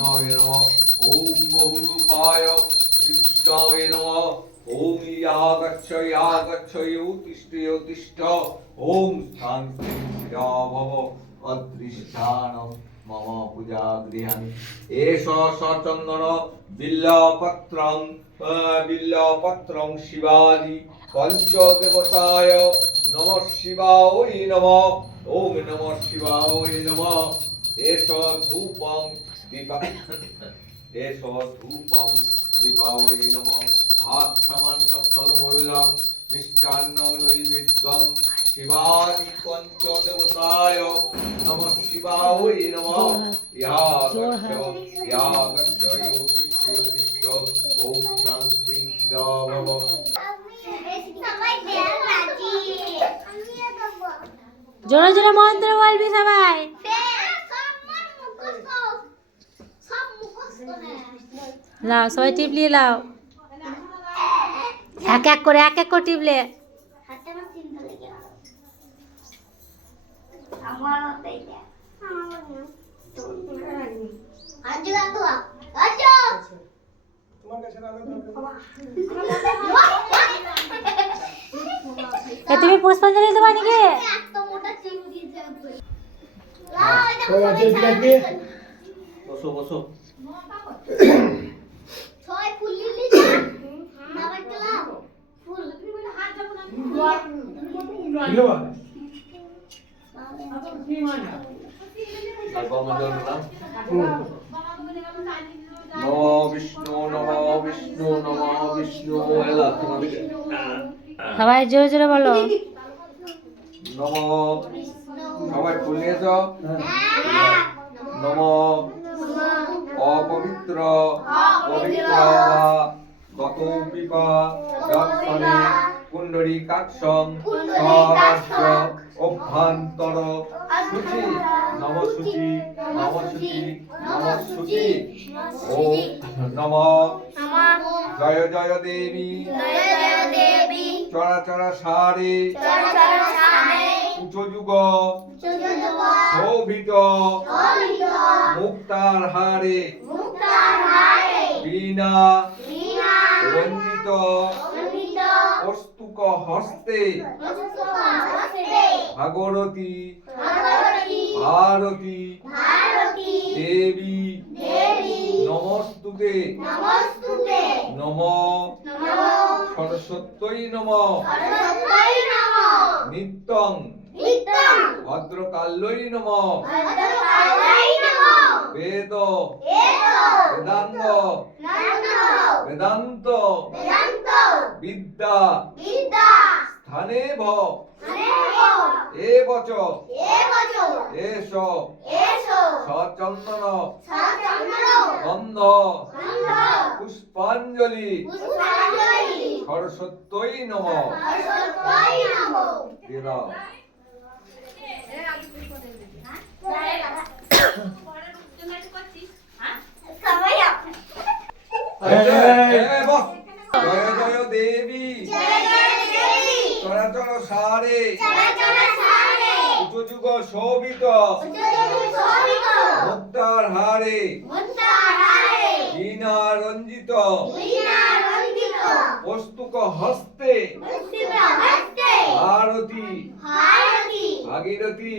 কৃষ্ণায় নমঃ ওম বহুরূপায় কৃষ্ণায় নমঃ ওম ইয়াগচ্ছ উত্তিষ্ঠ ওম শান্তি ভব অদৃষ্টান মম পূজা গৃহাণি এষ সচন্দন বিল্লপত্রং শিবাদি পঞ্চদেবতায় নমঃ শিবায় নমঃ ওম নমঃ শিবায় নমঃ এষ ধূপং দীপায় নমঃ ভাত সামান্য ফলমূলং মিষ্টান্নং নৈবেদ্যং শিবাদি পঞ্চদেবতায় নমঃ শিবায় নমঃ ইয়াগচ্ছ উত্তিষ্ঠ ওম শান্তি ভব জোরে জোরে মন্ত্র বলবি সবাই। লাও সবাই টিপলি লাও, এক এক করে টিপলে। তুমি পুষ্পাঞ্জলি দেবা নাকি? বসো বসো। বিষ্ণু সবাই জোরে জোরে বলো। সবাই ফুল নিয়েছ? নম অপবিত্র পবিত্র গত পিপা দর্শনে পুণ্ডরীকাক্ষং স্বরাজ্য অভ্যন্তর শুচি নমশুচি ও নম জয় জয় দেবী চরাচর সারে উচ্চযুগ শোভিত মুক্তার হারে বীণা রঞ্জিত কৌস্তুক হস্তে ভাগরতী ভারতী দেবী নমস্তুতে নম সরস্বত্যই নম নিত্যং ভদ্রকাল্যই নম বেদ বেদান্ত বিদ্যা স্থানে এবচ এষ সচন্দন গন্ধ পুষ্পাঞ্জলি সরস্বত্যই নমঃ। জয় জয় দেবী চরাচর সারে উচ্চযুগ শোভিত মুক্তার হারে বীণা রঞ্জিত কৌস্তুক হস্তে ভারতী ভাগীরথী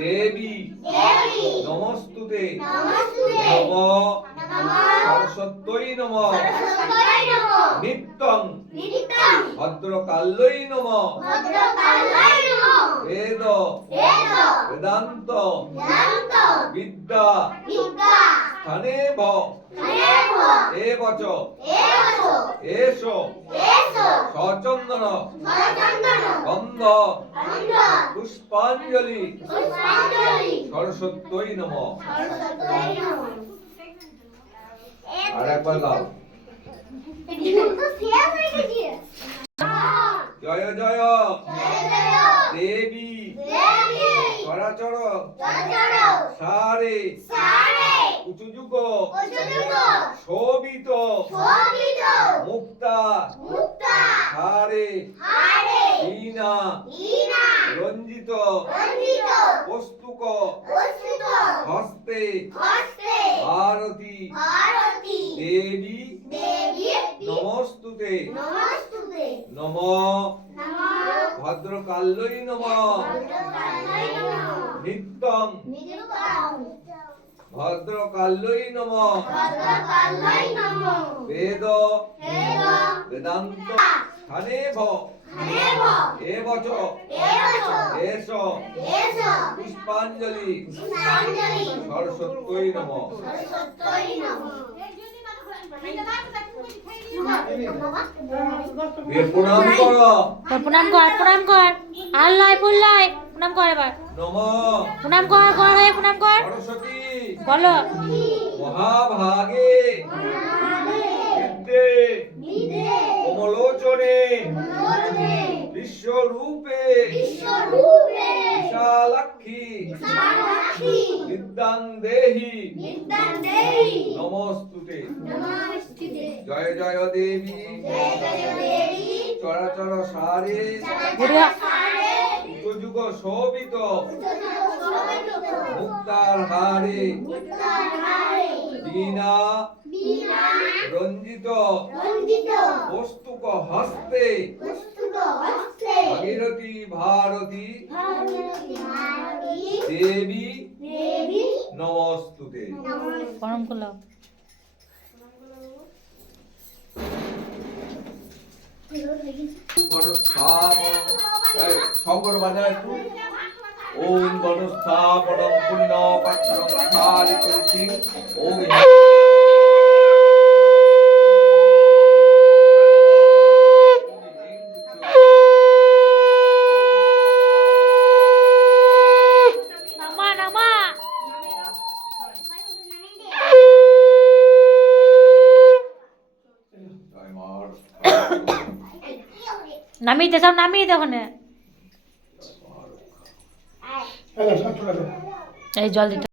দেবী নমস্তুতে নম সরস্বত্যই নম নিত্যং ভদ্রকাল্যই নম বেদ বেদান্ত বিদ্যা স্থানে এবচ এষ সচন্দন গন্ধ পুষ্পাঞ্জলি সরস্বত্যই নমঃ। আর একবার দাও। জয় জয় দেবী চরাচর সারে উচ্চযুগ শোভিত মুক্তা হারে বীণা রঞ্জিত কৌস্তুক হস্তে भारती देवी नमस्तुते नमो भद्रकाल्यै नमः नित्यं भद्रकाल्यै नमः वेद वेदान्त स्थानेभ एवच एष पुष्पाञ्जलि सरस्वत्यै नमः প্রণাম করো প্রণাম কর আর লয় ফুল লয় প্রণাম কর এবার নমঃ প্রণাম কর হয়ে প্রণাম কর সরস্বতী বলো মহাভাগে বিদ্যে কমলোচনে বিশ্বরূপে বিশালাক্ষী বিদ্যাং দেহি নমস্তুতে জয় জয় দেবী চরাচর সারে যুগ শোভিত মুক্তার হারে বীণা রঞ্জিত বস্তুক হস্তে ভাগীরথী ভারতী দেবী নমস্তুতে প্রণাম করলাম শঙ্কর বাজায় একটু ওম গণস্থাপনম পুণ্য পাত্রম খালি করেছি ওম নামিয়ে দে সব নামিয়ে দে ওখানে এই জল দিতে